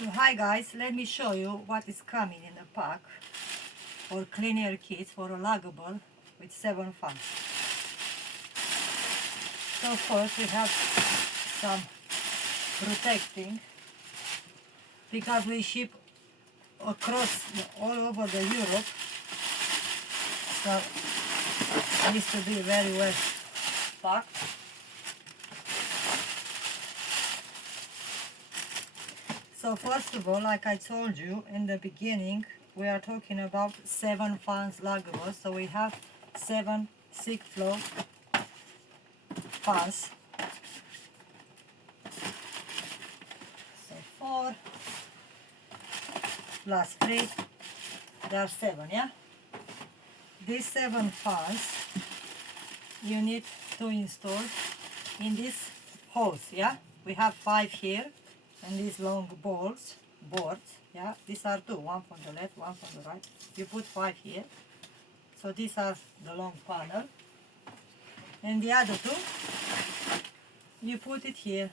So hi guys, let me show you what is coming in the pack for clean air kits for a luggable with 7 fans. So first we have some protecting, because we ship across all over the Europe, so it needs to be very well packed. So first of all, like I told you in the beginning, we are talking about 7 fans luggables. So we have 7 SIG-Flow fans. So 4 plus 3, there are 7, yeah? These 7 fans you need to install in this holes, yeah? We have 5 here, and these long boards, yeah? These are 2, one from the left, one from the right. You put 5 here. So these are the long panel. And the other 2, you put it here.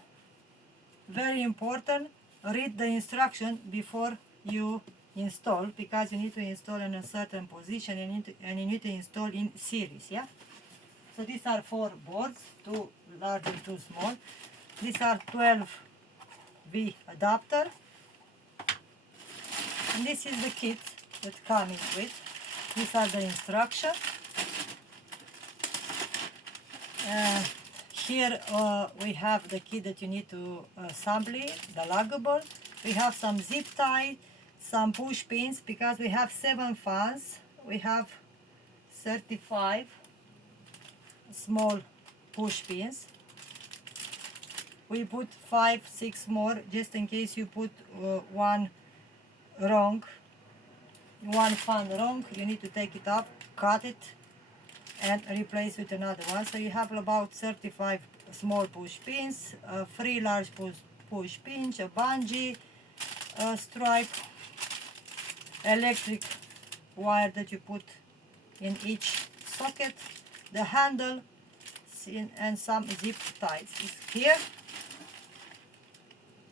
Very important, read the instruction before you install, because you need to install in a certain position and you need to install in series, yeah? So these are 4 boards, 2 large and 2 small. These are 12V adapter. And this is the kit that comes with. These are the instructions. Here we have the kit that you need to assemble the luggable. We have some zip tie, some push pins, because we have 7 fans. We have 35 small push pins. We put 5, 6 more, just in case you put one wrong, one fan wrong. You need to take it up, cut it, and replace with another one. So you have about 35 small push pins, 3 large push pins, a bungee, a stripe, electric wire that you put in each socket, the handle, and some zip ties is here.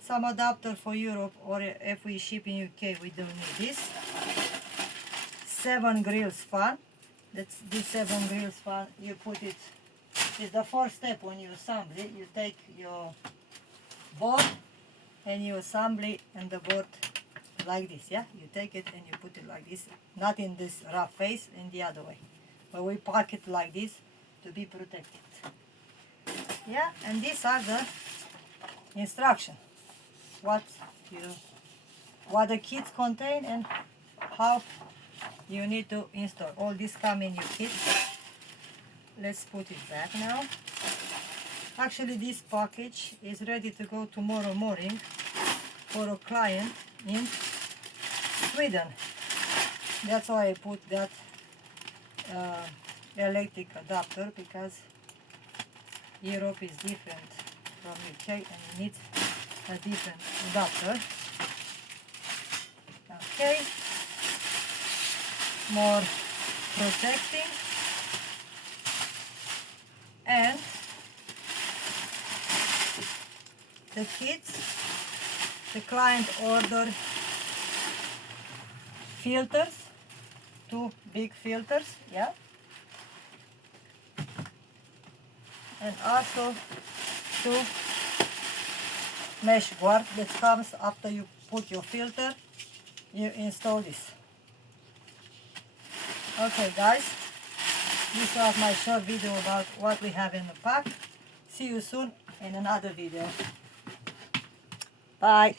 Some adapter for Europe, or if we ship in UK, we don't need this. 7 grills fan. That's this 7 grills fan. You put it. It's the first step when you assemble it. You take your board and you assemble it and the board like this. Yeah, you take it and you put it like this. Not in this rough face, in the other way. But we pack it like this to be protected. Yeah, and these are the instructions. What the kits contain and how you need to install. All this come in your kit. Let's put it back now. Actually, this package is ready to go tomorrow morning for a client in Sweden. That's why I put that electric adapter, because Europe is different from UK and it needs a different adapter. Okay, more protecting, and the kits. The client ordered filters, 2 big filters, yeah, and also 2 mesh guard that comes after you put your filter. You install this. Okay guys, this was my short video about what we have in the pack. See you soon in another video. Bye.